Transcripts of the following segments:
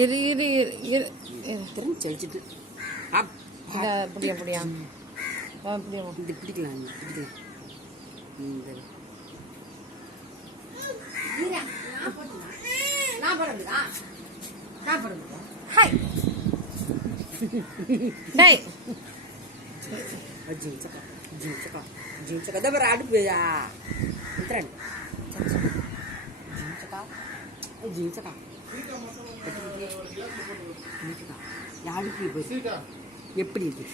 இரு இரு இரு திரும்ப செழிச்சிட்டு அப்படியா அப்படியா அப்படியா இது பிடிக்கலாம் டேய் జీవించక దగ్గర ఆడిపోయా ఎంతరండి జీవించక ఆడిపోయి ఎప్పుడు ఇది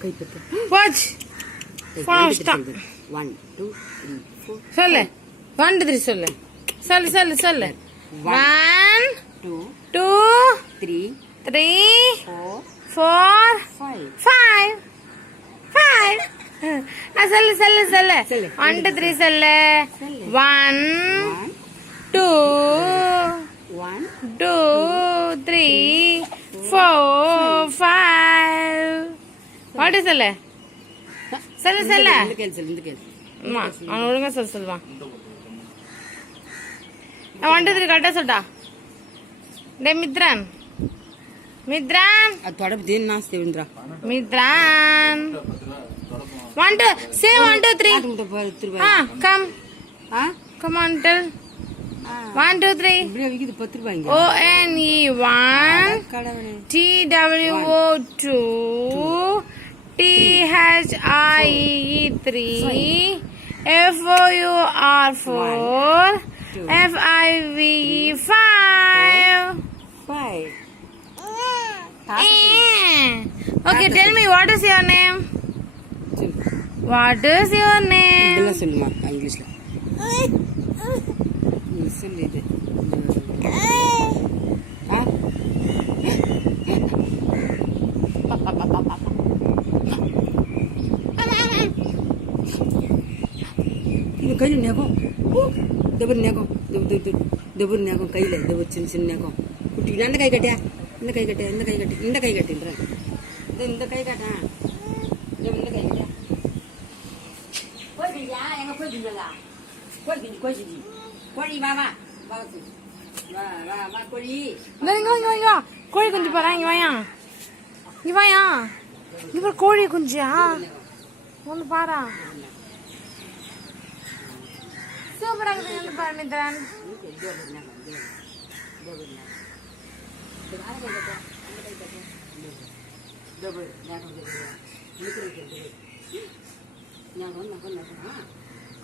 కై పెట్టు 1 2 3 4 சொல்லு 1 2 3 சொல்லு சொல்லு சொல்லு சொல்லு 1 2 3 4 5 சொல்லு சொல்லு சொல்லு 1 2 3 சொல்லு 1 2 3 4 5 வாடி சொல்லு சொல்லு சொல்லு அவன் ஒழுங்கா சொல்ல சொல்லுவான் 1 2 3 கரெக்டா சொல்டா டே மித்ரன் மித்ரன் थोड़ा दिन नाच Devendra मित्रान 1 2 say 1 2 3 come on tell 1 2 3 இப்படியே விக்குது 10 ரூபாய்ங்க ONE 1 TWO 2 THIEE 3 FOUR 4 FIVE 5 Okay, tell me what is your name? What is your name? இதெல்லாம் சொல்லுமா இங்கிலீஷ்ல நீ சொல்லு இது இது கையில் நேகம் டபுள் நேகம் டபுள் நேகம் கையில் டபுள் சின்ன சின்ன நேகம் குட்டி அந்த கை கட்டியா இந்த கை கட்டு இந்த கை கட்டு இந்த கை கட்டுன்றேன் இந்த கை காட்டேன் இந்த கை கட்டியா போய்க்கிறியா எங்க போய்க்கிங்களா போய்க்கிஞ்சி கோழி வா வா வா வா வா கோழி இங்க கோழி குஞ்சு பாரு இங்க வாயா இங்க கோழி குஞ்சியா வந்து பாரா சூப்பரா இருக்கு வந்து பாரு மித்ரன்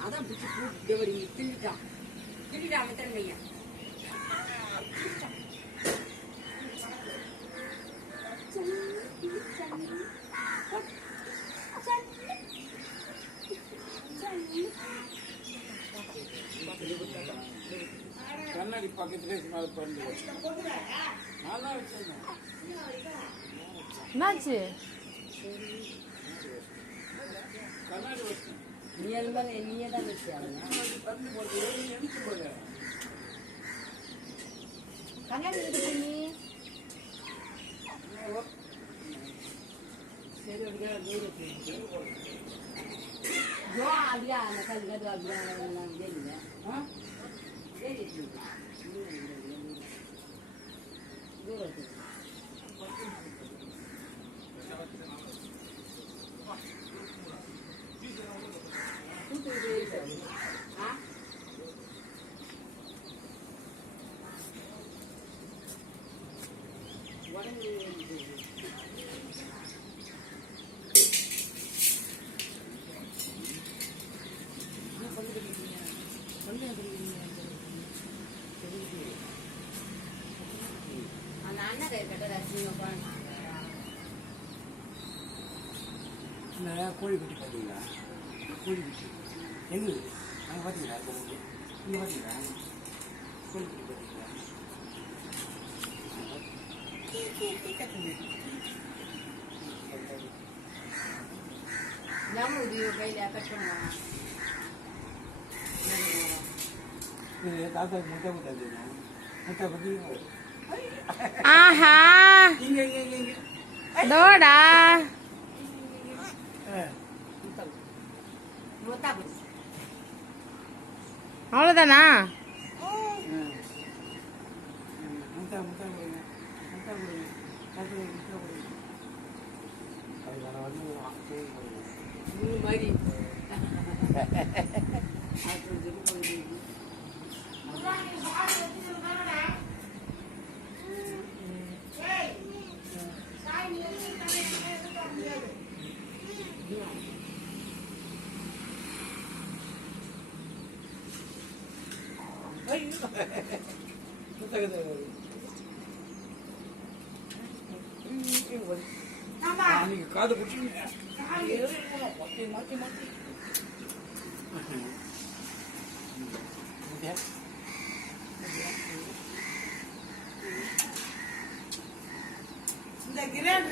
அதான் பிடிச்சி கூப்பிட்டு தின்னுட்டான் வித்தரங்க கண்ணாடி பக்கத்துல மேல பண்ணி நல்லா வச்சிருந்தேன் என்னாச்சு கண்ணாடி வச்சேன் நீயே தான் வச்சியா கண்ணாடி இருக்கு நீ சரி அப்படியா ஜோ அப்படியா அந்த கல் அப்படியா கேளுங்க கோழி குட்டி பார்த்தீங்களா கோழி குட்டி எங்கே அங்கே பார்த்தீங்களா இங்கே பார்த்தீங்களா கோழி குட்டி பார்த்தீங்களா தாத்தா முட்டை முட்டாது முட்டை பற்றி ஆஹா தோடா அவ்வளோதானா? முட்டை முட்டை கொடுங்க, முட்டை கொடுங்க, முட்டை கொடுங்க. அது வர வந்து ஆஃப் இந்த மாதிரி அப்புறம் சொல்லி போகுது. நீங்க காது குடிச்சுங்க. மாத்தி மாத்தி மாத்தி. இந்த கிரேட்